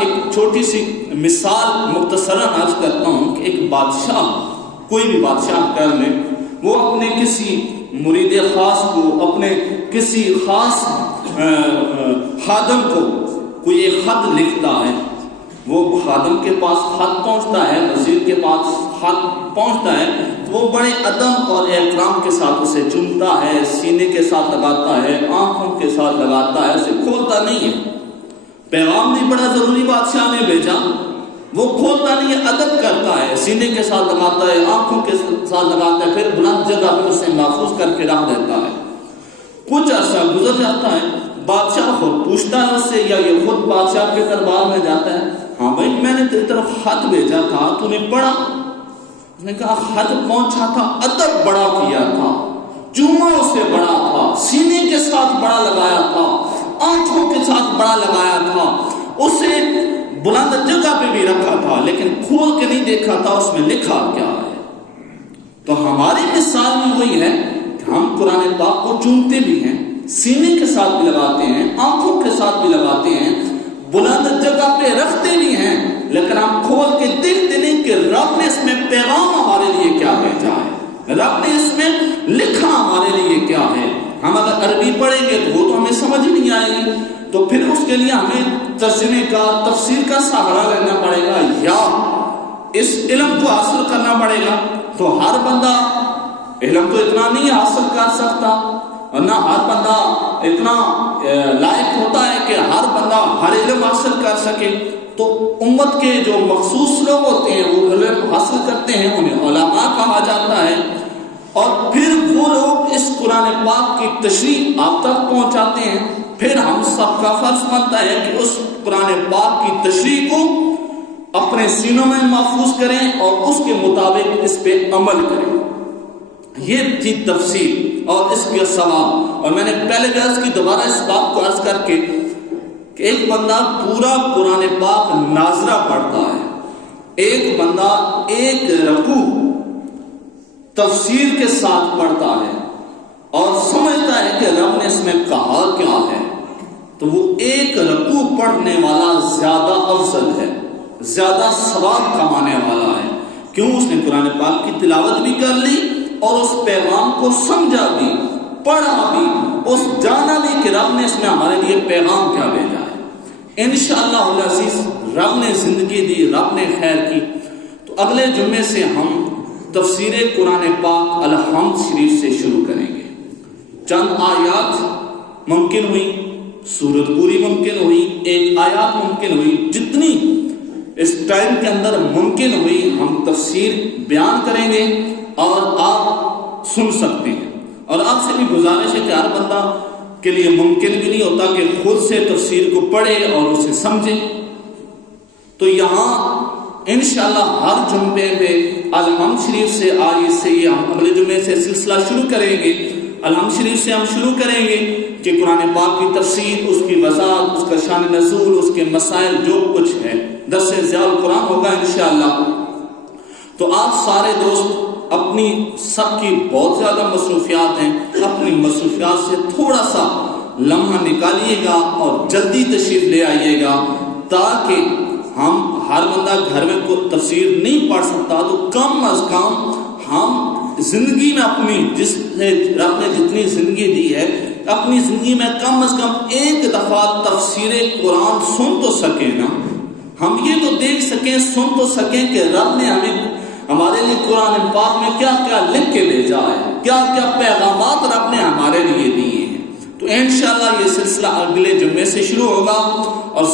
ایک چھوٹی سی مثال مختصراً عرض کرتا ہوں کہ ایک بادشاہ، کوئی بھی بادشاہ کر لیں، وہ اپنے کسی مرید خاص کو، اپنے کسی خاص خادم کو کوئی ایک خط لکھتا ہے، وہ خادم کے پاس خط پہنچتا ہے، وزیر کے پاس خط پہنچتا ہے، تو وہ بڑے ادب اور احترام کے ساتھ اسے چومتا ہے، سینے کے ساتھ لگاتا ہے، آنکھوں کے ساتھ لگاتا ہے، اسے کھولتا نہیں ہے۔ پیغام بھی بڑا ضروری بادشاہ نے بھیجا، وہ کھولتا نہیں ہے، ادب کرتا ہے، سینے کے ساتھ لگاتا ہے، آنکھوں کے ساتھ لگاتا ہے، پھر بلند جگہ پہ اسے محفوظ کر کے رکھ دیتا ہے۔ کچھ عرصہ گزر جاتا ہے، بادشاہ خود پوچھتا ہے اس سے، یا یہ خود بادشاہ کے دربار میں جاتا ہے، ہاں بھائی میں نے تیری طرف خط بھیجا تھا، تو نے پڑھا؟ اس نے کہا خط پہنچا تھا، ادب بڑا کیا تھا، چوما اسے بڑا تھا، سینے کے ساتھ بڑا لگایا تھا، آنکھوں کے ساتھ بڑا لگایا تھا، اسے بلند جگہ پہ بھی رکھا تھا، لیکن کھول کے نہیں دیکھا تھا اس میں لکھا کیا ہے۔ تو ہماری مثال میں وہی ہے کہ ہم قرآن پاک کو چومتے بھی ہیں، سینے کے ساتھ بھی لگاتے ہیں، آنکھوں کے ساتھ بھی لگاتے ہیں، بلند جگہ پہ رکھتے بھی ہیں، لیکن ہم کھول کے دیکھتے نہیں کہ رب نے اس میں پیغام ہمارے لیے کیا بھیجا ہے، رب نے اس میں لکھا ہمارے لیے کیا ہے۔ ہم اگر عربی پڑھیں گے تو وہ تو ہمیں سمجھ نہیں آئے گی، تو پھر اس کے لیے ہمیں ترجمے کا، تفسیر کا سہارا لینا پڑے گا، یا اس علم کو حاصل کرنا پڑے گا۔ تو ہر بندہ علم تو اتنا نہیں حاصل کر سکتا، اور نہ ہر بندہ اتنا لائق ہوتا ہے کہ ہر بندہ ہر علم حاصل کر سکے۔ تو امت کے جو مخصوص لوگ ہوتے ہیں وہ علم حاصل کرتے ہیں، انہیں علماء کہا جاتا ہے، اور پھر وہ لوگ اس قرآن پاک کی تشریح آپ تک پہنچاتے ہیں۔ پھر ہم سب کا فرض بنتا ہے کہ اس قرآن پاک کی تشریح کو اپنے سینوں میں محفوظ کریں اور اس کے مطابق اس پہ عمل کریں۔ یہ تھی تفسیر اور اس کے ثواب۔ اور میں نے پہلے عرض کی، دوبارہ اس بات کو عرض کر کے کہ ایک بندہ پورا قرآن پاک ناظرہ پڑھتا ہے، ایک بندہ ایک رکوع تفسیر کے ساتھ پڑھتا ہے اور سمجھتا ہے کہ رب نے اس میں کہا کیا ہے، تو وہ ایک رکوع پڑھنے والا زیادہ افضل ہے، زیادہ ثواب کمانے والا ہے۔ کیوں؟ اس نے قرآن پاک کی تلاوت بھی کر لی اور اس پیغام کو سمجھا بھی، پڑھا بھی، اس جانا بھی کہ رب نے اس میں ہمارے لیے پیغام کیا بھیجا ہے۔ انشاءاللہ العزیز رب نے زندگی دی، رب نے خیر کی، تو اگلے جمعے سے ہم تفسیر قرآن پاک الحمد شریف سے شروع کریں گے۔ چند آیات ممکن ہوئی، سورت پوری ممکن ہوئی، ایک آیات ممکن ہوئی، جتنی اس ٹائم کے اندر ممکن ہوئی ہم تفسیر بیان کریں گے اور آپ سن سکتے ہیں۔ اور آپ سے بھی گزارش ہے کہ ہر بندہ کے لیے ممکن بھی نہیں ہوتا کہ خود سے تفسیر کو پڑھے اور اسے سمجھے، تو یہاں انشاءاللہ ہر جمعے پہ الحمد شریف سے آج سے یہ ہم اگلے جمعے سے سلسلہ شروع کریں گے۔ الحمد شریف سے ہم شروع کریں گے کہ قرآن پاک کی تفسیر، اس کی وضاحت، اس کا شان نزول، اس کے مسائل، جو کچھ ہے درس ضیاء القرآن ہوگا انشاءاللہ۔ تو آپ سارے دوست اپنی سب کی بہت زیادہ مصروفیات ہیں، اپنی مصروفیات سے تھوڑا سا لمحہ نکالیے گا اور جلدی تشریف لے آئیے گا، تاکہ ہم ہر بندہ گھر میں کوئی تفسیر نہیں پڑھ سکتا تو کم از کم ہم زندگی میں اپنی جس نے رب نے جتنی زندگی دی ہے، اپنی زندگی میں کم از کم ایک دفعہ تفسیر قرآن سن تو سکیں نا، ہم یہ تو دیکھ سکیں، سن تو سکیں کہ رب نے ہمارے لیے قرآن پاک میں کیا کیا لکھ کے بھیجا ہے، کیا کیا پیغامات رب نے ہمارے لیے دیے ہیں۔ تو انشاءاللہ یہ سلسلہ اگلے جمعے سے شروع ہوگا اور